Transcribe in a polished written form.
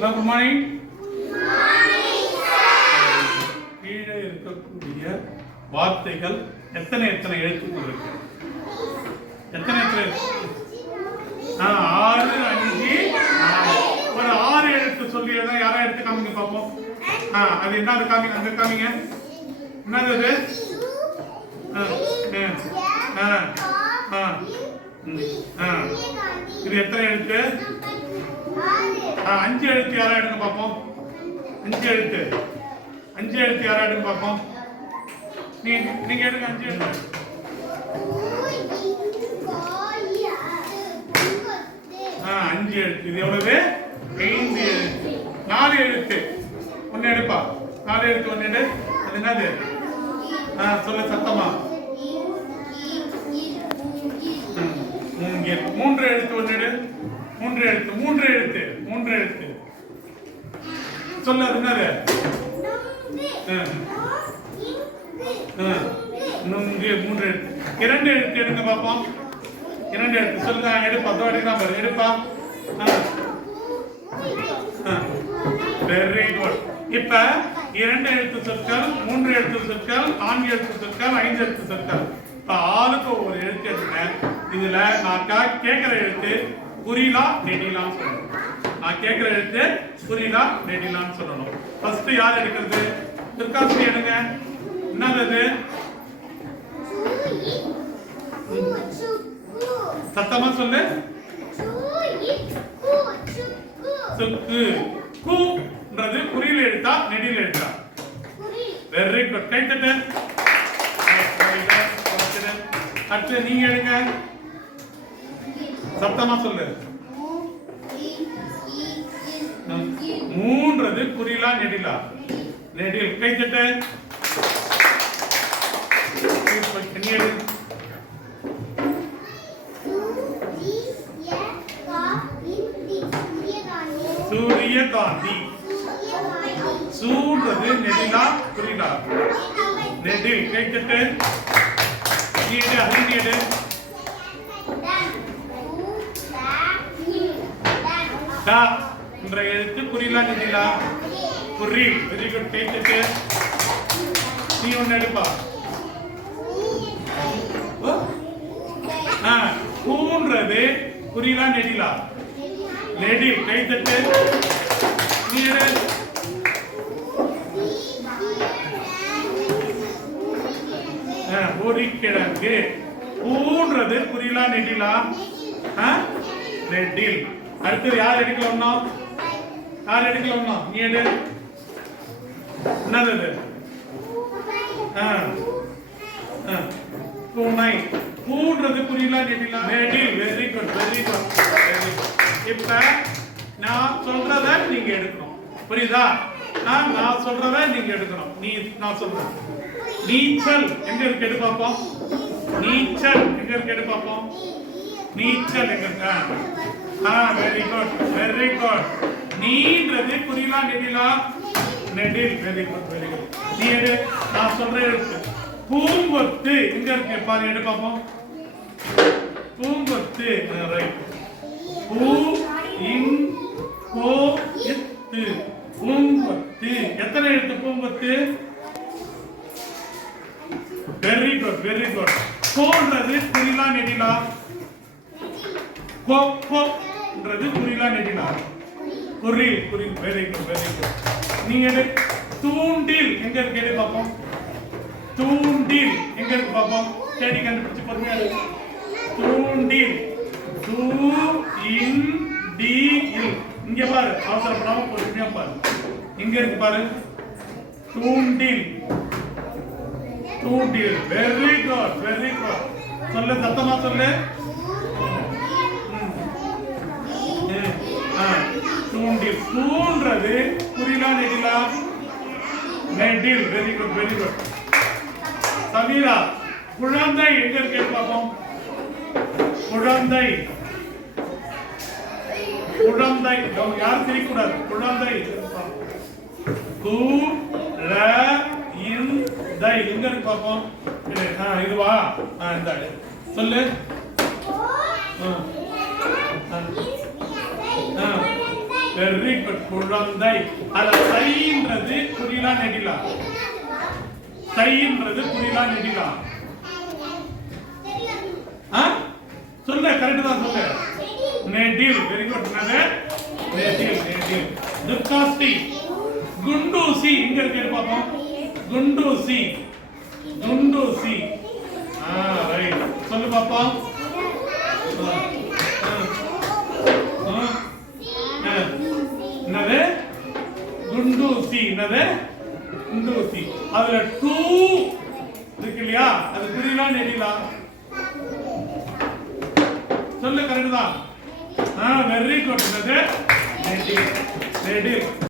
Hello, good morning. கீழே இருக்கக்கூடிய வார்த்தைகள் எத்தனை எழுத்துக்கள் இருக்கு? எத்தனை 6, 5, 4. ஒரு 6 எழுத்து சொல்லி யாரா எடுத்து காமிங்க பார்ப்போம். அது என்னது காமிங்க, அங்க காமிங்க. என்னது அது? இது எத்தனை எழுத்து? 5 எழுத்து யாரா எடுங்க பார்ப்போம். 5 எழுத்து யாரா எடுங்க பார்ப்போம். நீங்க எடுங்க 5 எழுத்து. 5 எழுத்து. இது எவ்வளவு? 5 எழுத்து. 4 எழுத்து. ஒன்னு எடுப்பா. 4 எழுத்து ஒன்னு எடு. அது என்னது? சொல்ல சத்தமா. 3 எழுத்து ஒன்னு எடு. 3 எழுத்து. சொல்ல அது என்னது? நுங்கு. 3 எழுத்து. 2 எழுத்து எடுங்க பாப்போம். 2 எழுத்து சொல்லுங்க. எடுப்பா. தோடிதான் பாரு. எடுப்பா. Very good. இப்ப 2 எழுத்து சொற்கள், 3 எழுத்து சொற்கள், 4 எழுத்து சொற்கள், 5 எழுத்து சொற்கள். இப்ப 6க்கு ஒரு எழுத்து எடுத்தேன். இதுல நான் கேட்கிற எழுத்து புரியலா நெடிலான்னு சொல்லணும். நான் கேட்கிற எழுத்து புரியலா நெடிலான்னு சொல்லணும். ஃபர்ஸ்ட் யார் எடுக்கிறது? திருக்காசி எடுங்க. என்னது? சத்தமா சொல்லு. சுக்கு. குன்றது குறியில எழுத்தா நெடில எழுத்தா? Very good. கை தட்டு. அடுத்து நீங்க எடுங்க. சத்தமா சொல்லு. 3றது குறியிலா நெடிலா? நெடில். கை தட்டு. நீ எடு. சூரியகாந்தி. சூன்றது நெடிலா குறியிலா? நெடில். கை தட்டு. நீ எடு. ஹிந்தி எடு. டா என்ற எழுத்து குறியிலா நெடிலா? குறி. Very good. கை தட்டு. நீ ஒன்னு எடுப்பா. கூன்றது குறியிலா நெடிலா? நெடில். கை தட்டு. நீ எடு. பொறிக்கிழங்கு. கூன்றது குறியிலா நெடிலா? நெடில். அடுத்தது யார் எடுக்கலாம்? நீ எடு. என்னது? பூனை. பூன்றது குறியிலா நெடிலா? நெடில். Very good. இப்ப நான் சொல்றத நீங்க எடுக்கணும். புரியுதா? நான் சொல்றத நீங்க எடுக்கணும். நான் சொல்றேன். நீச்சல் எங்க இருக்கு? எடு பாப்போம். நீச்சல் எங்க இருக்கு? எடு பாப்போம். நீச்சல் எங்க இருக்கு? Very good. நீன்றது குறியிலா நெடிலா? நெடில். Very good. நீ எடு. நான் சொல்றேன் எடுத்து. பூங்கொத்து எங்க இருக்கு? பாரு. எடு பாப்போம். பூங்கொத்து. ரைட். பூ இன் கோ இத்து. பூங்கொத்து. எத்தனை எழுத்து பூங்கொத்து? Very good. கோன்றது குறியிலா நெடிலா? கோன்றது குறியிலா நெடிலா? குறி. Very good. நீங்க எடு. தூண்டில் எங்க இருக்கு? எடு பாப்போம். தூண்டில் எங்க இருக்கு பாப்போம். தேடி கண்டுபிடிச்சு பொறுமையா எடு. தூண்டில். இங்க பாரு. அவசரப்படாம பொறுமையா பாரு. இங்க இருக்கு பாரு. தூண்டில். Very good. சொல்லு. சத்தமா சொல்லு. தூண்டில். தூன்றது குறியிலா நெடிலா? நெடில். Very good. சமீரா. குழந்தை எங்க இருக்கு பாப்போம். குழந்தை. யாரும் சிரிக்கூடாது. குழந்தை. எங்க இருக்கு பாப்போம். இதுவா? இந்த சொல்லு. Very good. குழந்தை. அத தைன்றது குறிலா நெடிலா? தைன்றது குறிலா நெடிலா? சொல்லு, கரெக்ட் தான் சொல்லு. நெடில். Very good. என்னது? நெடில். நெடில். துர்காஸ்தி. குண்டூசி. இங்க இருக்கு பாப்போம். குண்டூசி. குண்டூசி. ரைட். சொல்லு பாப்போம். என்னது? குண்டூசி. என்னது? குண்டூசி. அதுல டூ இருக்கு இல்லையா? அது குறிலா நெடிலா? சொல்லு, கரெக்ட் தான். Very good. என்னது? நெடில். நெடில்.